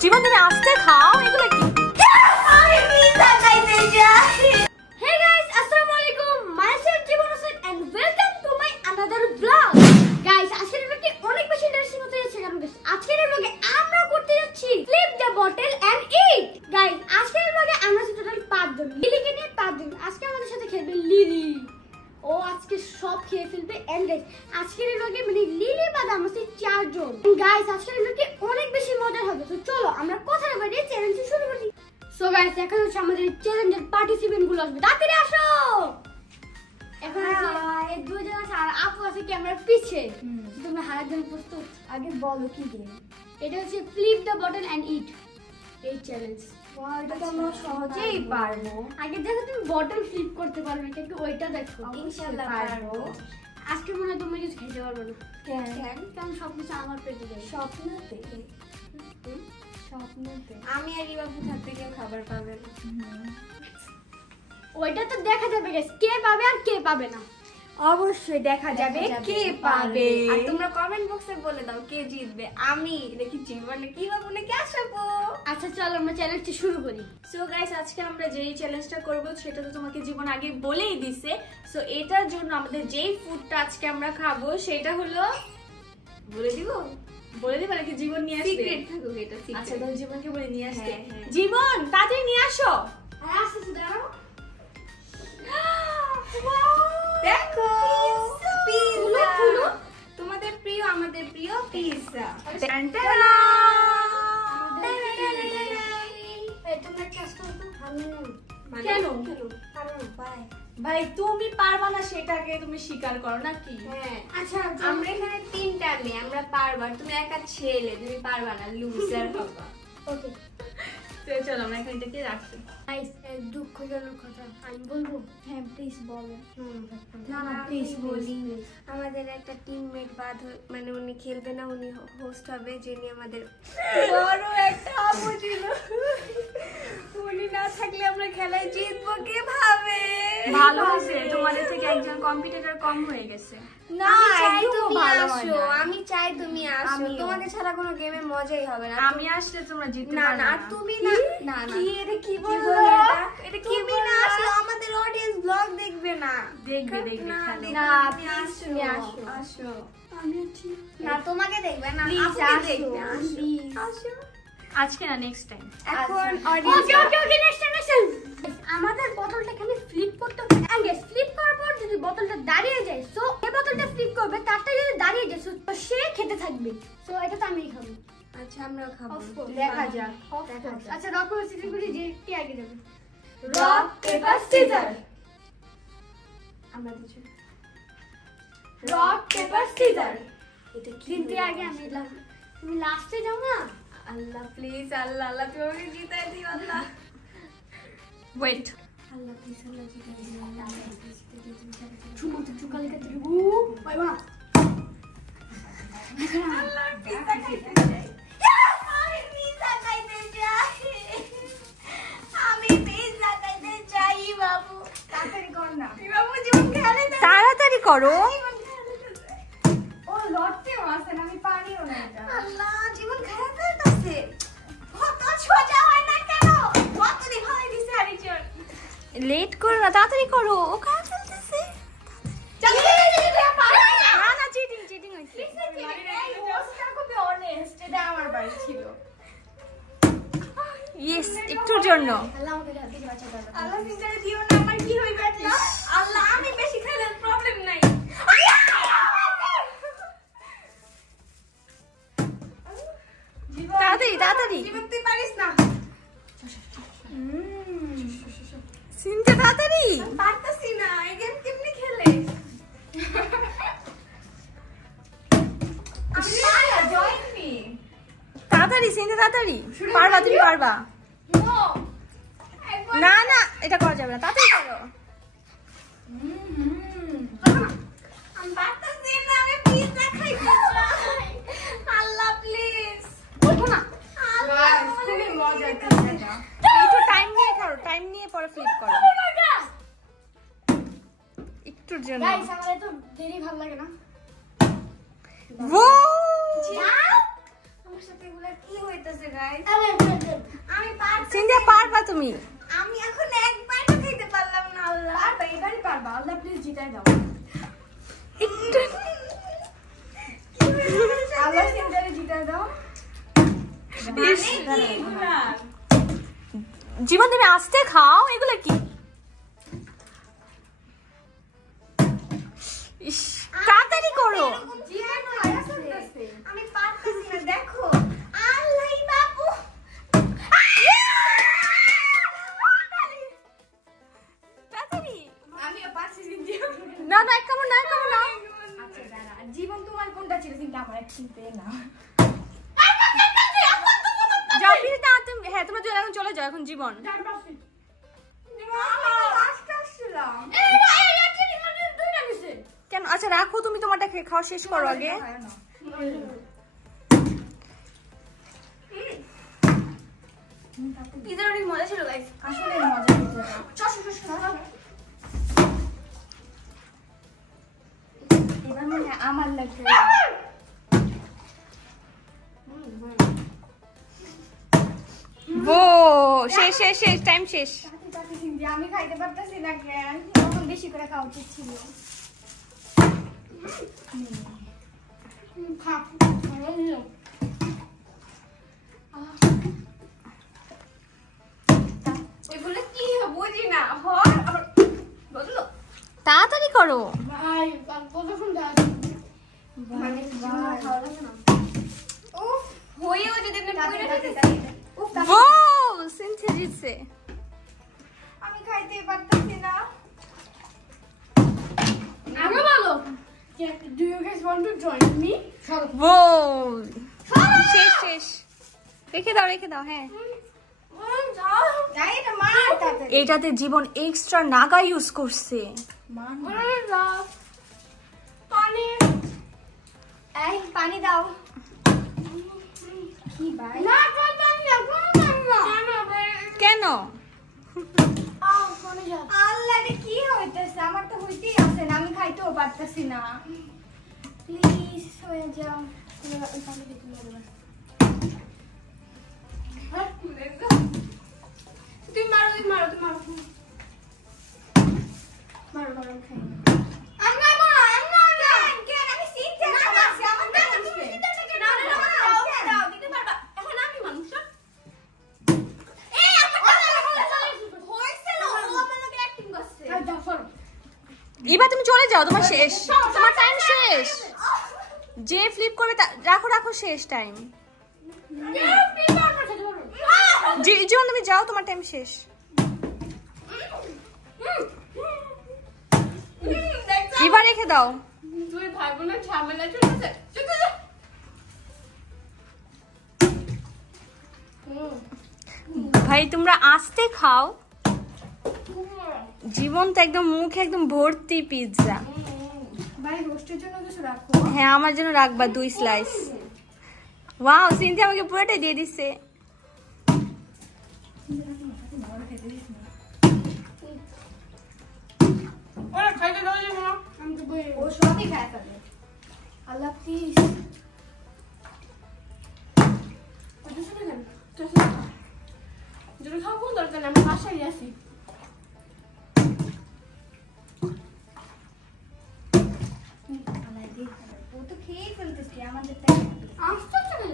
জীবন তুমি আস্তে খাও, এগুলো কি? আমি পিজ্জা খাইতে যাই। Hey guys, আসসালামু আলাইকুম। Myself Jibon Hossain and welcome to my another vlog. Guys, আজকের ব্লগটি অনেক বেশি ইন্টারেস্টিং হতে যাচ্ছে কারণ guys, আজকের ব্লগে আমরা করতে যাচ্ছি flip the bottle and eat. Guys, আজকের ব্লগে আমরা আছি টোটাল 5 জন। লিলিকে নিয়ে 5 জন। আজকে আমাদের সাথে খেলবে লিলি। ও আজকে সব খেয়ে ফেলবে এন্ড গাইস আজকের ব্লগে মানে লিলি বাদ আমরা 4 জন। গাইস আজকের ব্লগে অনেক বেশি মজা হবে। তো চলো আমরা কথা না বাড়িয়ে চ্যালেঞ্জ শুরু করি। সো গাইস এখন হচ্ছে আমাদের চ্যালেঞ্জের পার্টিসিপেন্ট গুলো আসবে। তাড়াতাড়ি আসো। এখন এই দুইজন আছে আর আপু আছে ক্যামেরার পিছে। তোমরা হারার জন্য প্রস্তুত? আগে বলো কি গেম? এটা হচ্ছে flip the bottle and it. এই চ্যালেঞ্জ এটা তো আমরা সহজেই পারবো। আগে দেখো তুমি বটল ফ্লিপ করতে পারবে কিন্তু ওইটা দেখো। ইনশাআল্লাহ পারবো। আজকে মনে হয় তুমি কিছু খেতে পারবে না। কেন? কারণ সবকিছু আমার পেটে যাবে। স্বপ্নতে আমি আর ইবাবু থাকতে কেউ খাবার পাবে না। ওইটা তো দেখা যাবে গাইস কে পাবে আর কে পাবে না। অবশ্যই দেখা যাবে কে পাবে। আর তোমরা কমেন্ট বক্সে বলে দাও কে জিতবে, আমি নাকি জীবন নাকি ইবাবু নাকি আশাপু। আচ্ছা চলো আমরা চ্যালেঞ্জটা শুরু করি। সো গাইস আজকে আমরা যেই চ্যালেঞ্জটা করব সেটা তো তোমাকে জীবন আগে বলেই দিছে। সো এটার জন্য আমাদের যেই ফুডটা আজকে আমরা খাবো সেটা হলো বলে দিব নাকি জীবন নিয়ে আসবে? সিক্রেট থাকুক এটা সিক্রেট। আচ্ছা তাহলে জীবনকে বলে নিয়ে আসতে। হ্যাঁ। জীবন তাড়াতাড়ি নিয়ে আসো। আর আসছে দাঁড়াও। দেখো পিজ্জা তোমাদের প্রিয় আমাদের প্রিয় পিজ্জা। তোমরা কাজ করো তো আমি কেন? কারণ বাই ভাই তুমি পারবা না সেটাকে তুমি স্বীকার করো নাকি? হ্যাঁ আচ্ছা আমরা এখানে তিনটা মেয়ে আমরা পারবা, তুমি একা ছেলে তুমি পারবা না, লুজার হবা। ওকে চলো আমরা এখানে এটাকে রাখি। গাইস দুঃখজনক কথা আমি বলবো। হ্যাঁ প্লিজ বলো। না প্লিজ বলি। আমাদের একটা টিমমেট বাদ মানে উনি খেলবে না, উনি হোস্ট হবে, যিনি আমাদের বড় একটা আপু ছিল। উনি না থাকলে আমরা খেলায় জিতবো কিভাবে? ভালো হয়েছে তোমাদের থেকে একজন কম্পিটিটর কম হয়ে গেছে। না তুমি আসো, আমি চাই তুমি আসো। তোমাকে ছাড়া কোনো গেমে মজাই হবে না। আমি আসলে তোমরা জিততে না পারবে না না। আর তুমি না না না কি এটা কি বলছো? এটা কি না আসলে আমাদের অডিয়েন্স ব্লগ দেখবে না। দেখবে খালি। না প্লিজ তুমি আসো। আমি আছি। না তোমাকে দেখবে না, Please আপুকে আসো, দেখবে। আসো আজকে না নেক্সট টাইম। এখন অডিয়েন্স ওকে নেক্সট টাইম আমাদের বোতলটা এখানে ফ্লিপ করতে হবে। এন্ড ফ্লিপ করার পর যদি বোতলটা দাঁড়িয়ে যায় সো এই বোতলটা ফ্লিপ করবে, তারটা যদি দাঁড়িয়ে যায় তো সে খেতে থাকবে। সো এটা তো আমিই খাবো। আচ্ছা আমরাও খাবো। দেখা যাক। আচ্ছা রক পেপার সিজার করি, যে কে আগে যাবে? Rock paper scissor. আমরা দুজন রক পেপার সিজার। এটা কিন্তু আগে আমি তুমি লাস্টে যাও না। আল্লাহ প্লিজ, আল্লাহ আল্লাহ তুমি আমাকে জিতাই দিও আল্লাহ। ওয়েট। আল্লাহ প্লিজ আল্লাহ জিতাই দিও আল্লাহ প্লিজ জিতাই দিও। চুমুতে চুকালে কাতে ও বাই বাই। আল্লাহ পিজ্জা খাইতে চাই। আমি পিজ্জা খাইতে চাই। আমি পিজ্জা খাইতে চাই বাবু। তাড়াতাড়ি কর না। বাবু জীবন খেলে না। তাড়াতাড়ি করো। ও লড়তেও আছে না, আমি পারিও না এটা। আল্লাহ জীবন খারাপ ফেলতেছে। কত সোজা হয় না কেন? কতদিন হয় দিছে আরেকজন। লেট করো না, তাড়াতাড়ি করো। ও খারাপ ফেলতেছে। না না চিটিং হইছে। ইয়েস একটুর জন্য। আল্লাহ আমাকে দিতে বাঁচা দাও। আল্লাহ সিজারে দিও না, আমার কি হইবে আল্লাহ? আল্লাহ আমি বেশি খেলে প্রবলেম নাই। তাড়াতাড়ি জীবন তুই পারিস না। সিনটা তাড়াতাড়ি। পারতাছি না, এই গেম কেমনে খেলে? Join me. তাড়াতাড়ি সিনটা তাড়াতাড়ি। পারবা তুমি পারবা। নো না না এটা করা যাবে না, তাড়াতাড়ি করো। আমি পারতাছি না, আমি পিজ্জা খাইতে চাই। আল্লাহ প্লিজ ওঠো না। আল্লাহ খুবই মজা পিজ্জাটা। একটু টাইম নিয়ে করো, টাইম নিয়ে পরে ফ্লিপ করো। একটুর জন্য। গাইস আমাদের তো দেরি ভালো লাগে না। ও যাও আমার সাথে এগুলা কি হইতাছে গাইস? আমি সিনথিয়া পারবা তুমি? আমি এখন এক বাইটও খেতে পারলাম না। আল্লাহ, পারবা, এবারে পারবা। আল্লাহ প্লিজ জিতাই দাও। আল্লাহ সিনথিয়ারে জিতাই দাও। জীবন তুমি আস্তে খাও, এগুলো কি? তাড়াতাড়ি করো। আমি পারতেছি না, দেখো। আল্লাহ বাবু, তাড়াতাড়ি। আমিও পারছি সিনথিয়া। না না, এক কামড় না, এক কামড় না। আচ্ছা দাঁড়া, জীবন তোমার কোনটা ছিল? কিন্তু আমার এক চিনতে না। যাও প্লিজ, না তুমি, হ্যাঁ তোমরা এখন চলে যাও এখন। জীবন কেন? আচ্ছা রাখো, তুমি তোমারটা খাওয়া শেষ করো আগে। পিজার অনেক মজা ছিল গাইস, আসলে মজা হতো। এবার মনে হয় আমার লাগবে। ও শেষ শেষ শেষ, টাইম শেষ। আমি খাইতে পারতেছি না কেন? তখন বেশি করে খাওয়া উচিত ছিল। এগুলো কি বুঝি না। তাড়াতাড়ি করো। ভাই কতক্ষণ মানে খাওয়া লাগে না। উফ, হয়েও যদি আমি পুরো দিতেছি। ও সিনথিয়া জিতছে। আমি খাইতে পারতেছি না। আগে বলো, do you guys want to join me? ও শেষ শেষ, রেখে দাও রেখে দাও। হ্যাঁ এটাতে জীবন এক্সট্রা নাগা ইউজ করছে। পানি, এই পানি দাও। কি ভাই? না কেন? আল্লাহ রে, কি হইতেছে? আমার তো হইতেই আছে না, আমি খাইতেও পারতেছি না। প্লিজ হয়ে যাও। তুমি মারো, তুমি মারো, তুমি মারো, মারো মারো, খাই। আমি সিনথিয়া খাচ্ছি, আমার না দিতে দাও, দিতে পারবা। এখন আমি মানুষ এবার তুমি চলে যাও, তোমার শেষ, তোমার টাইম শেষ। যে ফ্লিপ করবে রাখো রাখো, শেষ টাইম। জীবন তুমি যাও, তোমার টাইম শেষ। এবার রেখে দাও। তুই ভাই বোনের ঝামেলা চলছে। ভাই তোমরা আস্তে খাও। জীবন তো একদম মুখে একদম ভর্তি পিৎজা। ভাই রোস্টের জন্য কিছু রাখো। হ্যাঁ আমার জন্য রাখবা 2 স্লাইস। ওয়াও সিনথিয়া আমাকে পুরোটাই দিয়ে দিচ্ছে। ওরা খাইতে দাও যে মা, আমি তো বই। ও সবই খায় ফেলে। আল্লাহ প্লিজ। যদি খাবো দরকার নেই, আমি বাসায় আসি। ও তো খেয়ে ফেলতেছে আমাদের টাইম। আসতে চলে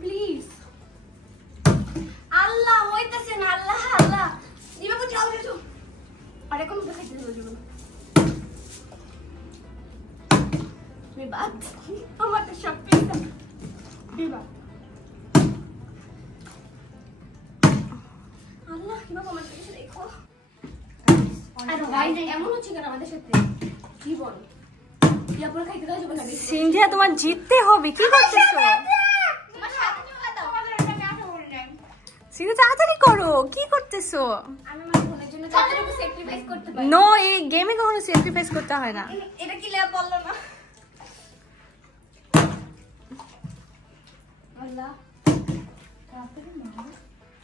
প্লিজ। আল্লাহ হইতেছে না। আল্লাহ আল্লাহ, দিবাবু যাও যাও। আরে কোন তো খাইতে দেবো জীবন। তুমি বাদ, আমার তো সব পেয়ে দিবা। আল্লাহ কিভাবে আমার পেছনে দেখো। আর ভাই এমন হচ্ছে কেন আমাদের সাথে? জীবন ইয়াপর খাইতে দাও জীবন। সিনথিয়া তোমার জিততে হবে, কি করতেছো? তোমার সাথে চলে দাও। সিনথিয়া তাড়াতাড়ি করো, কি করতেছো? আমি আমার বোনের জন্য যতটুকু স্যাক্রিফাইস করতে পারি। নো, এই গেমে কখনো স্যাক্রিফাইস করতে হয় না। এটা কি লেয়া বললো না? আল্লাহ তাড়াতাড়ি মারো।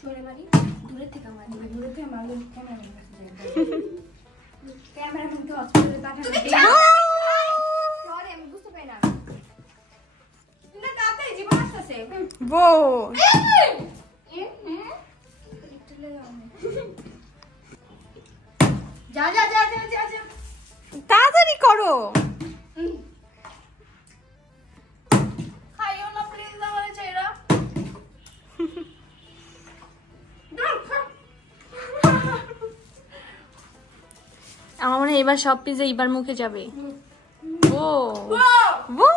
চলে মারি, দূরে থেকে মারি। দূরে থেকে মারলে ক্যামেরাম্যান কাছে যাবে। ক্যামেরাম্যানকে হসপিটালে পাঠানো। সরি আমি বুঝতে পারি না। না তাতে বো যা যা যা যা যা যা তাড়াতাড়ি করো। খাইও না প্লিজ আমারে চাইরা। আমার মনে হয় এবার সব পিজা এবার মুখে যাবে। ও ও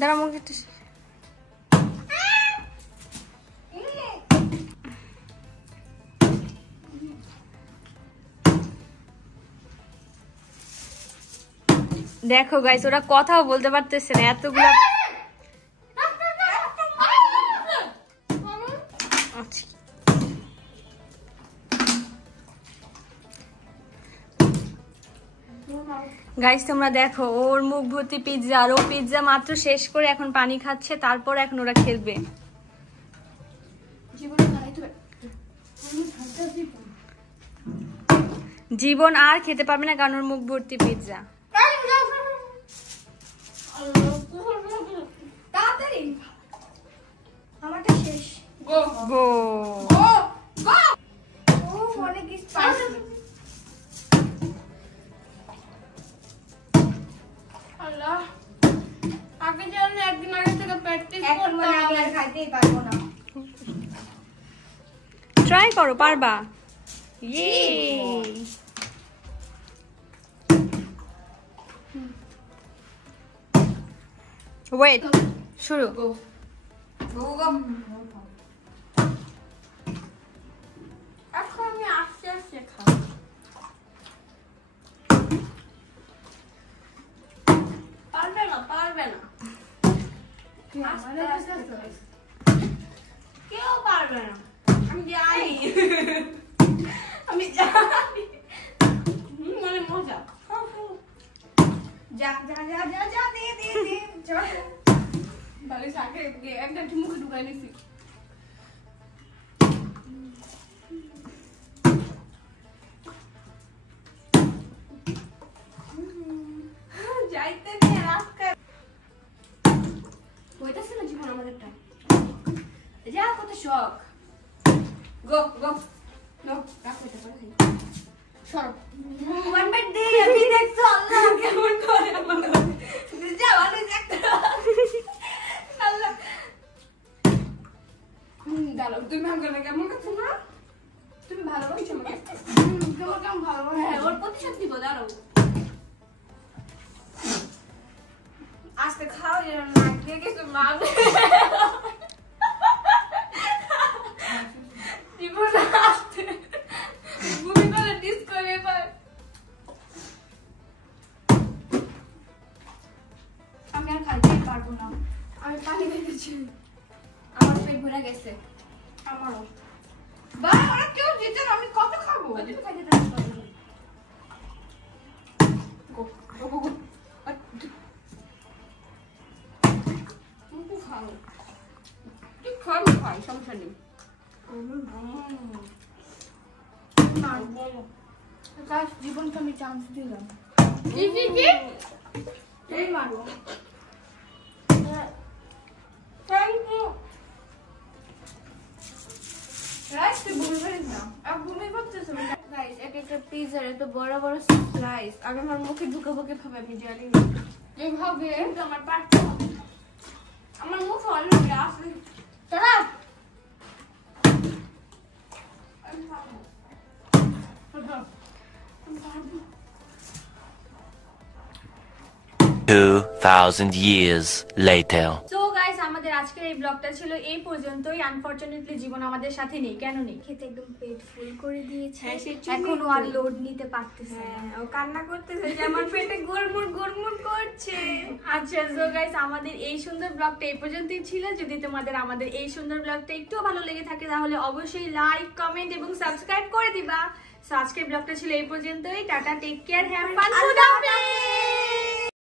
দাঁড়া মুখে দেখো গাইস, ওরা কথাও বলতে পারতেছে না এতগুলো। গাইস তোমরা দেখো, ওর মুখ ভর্তি পিৎজা, আর ও পিৎজা মাত্র শেষ করে এখন পানি খাচ্ছে, তারপর এখন ওরা খেলবে। জীবন আর খেতে পারবে না কারণ ওর মুখ ভর্তি পিৎজা। তাড়াতাড়ি আমারটা শেষ। গো গো গো গো ও অনেক স্পাইসি। আল্লাহ, আগে জানলে একদিন আগে থেকে প্র্যাকটিস এখন করতাম। মনে আমি আর খাইতেই পারবো না। ট্রাই করো, পারবা। ইয়ে ওয়েট, শুরু। গো গো এখন আমি আস্তে আস্তে খাবো। পারবে না, পারবে না, কেউ পারবে না। আমি জানি, আমি জানি। মানে মজা। যা যা যা যা যা দে দে দে চল। ভালো শাকে একটা মুখে ঢুকাই নিছি। যাইতে নিয়ে রাস্তা কইতাছে না জীবন আমাদেরটা। যা কত শখ। গো গো নো রাখ কইতে পারে খাই। সর। ওয়ান বাইট দে, আমি দেখছো আল্লাহ কেমন করে আমার যা ভালো একটা আল্লাহ। দাঁড়াও, তুমি আমাকে কেমন করছো না? তুমি ভালোবাসছো আমাকে? তোমার কেমন ভালোবাসো? হ্যাঁ, ওর প্রতিশোধ নিবো, দাঁড়াও। আজকে খাও যেন না দিয়ে কিছু মানে জীবনে আসতে ভূমি করে ডিস করে এবার। আমি আর খাইতেই পারবো না। আমি পানি খেয়েছি, আমার পেট ভরে গেছে। আমারও। বা ওরা কেউ জিতে না, আমি কত খাবো? তুমি খাইতে পারবো না। গো গো গো গো। তুমি খাও, তুই খাও, খাই, সমস্যা নেই। না বলো গাইস, জীবনকে আমি চান্স দিলাম। কি কি কি? এই মারো। Thank you. রাইস তুই বলবেন না, আর ভূমি করতেছো গাইস। এক একটা পিজার এত বড় বড় স্লাইস আর আমার মুখে ঢুকাবো কিভাবে আমি জানি না। এইভাবে কিন্তু আমার পারতে হবে। আমার মুখে অলরেডি আছে। দাঁড়া। 2000 years later. সো গাইস, আমাদের আজকের এই ব্লগটা ছিল এই পর্যন্তই। আনফরচুনেটলি জীবন আমাদের সাথে নেই। কেন নেই? খেতে একদম পেট ফুল করে দিয়েছে। হ্যাঁ, সে এখন ও আর লোড নিতে পারতেছে না। হ্যাঁ, ও কান্না করতেছে যে আমার পেটে গুড়মুড় গুড়মুড় করছে। আচ্ছা সো গাইস, আমাদের এই সুন্দর ব্লগটা এই পর্যন্তই ছিল। যদি তোমাদের আমাদের এই সুন্দর ব্লগটা একটু ভালো লেগে থাকে তাহলে অবশ্যই লাইক, কমেন্ট এবং সাবস্ক্রাইব করে দিবা। সো আজকের ব্লগটা ছিল এই পর্যন্তই। টাটা, টেক কেয়ার, হ্যাভ ফান, খুদা হাফেজ।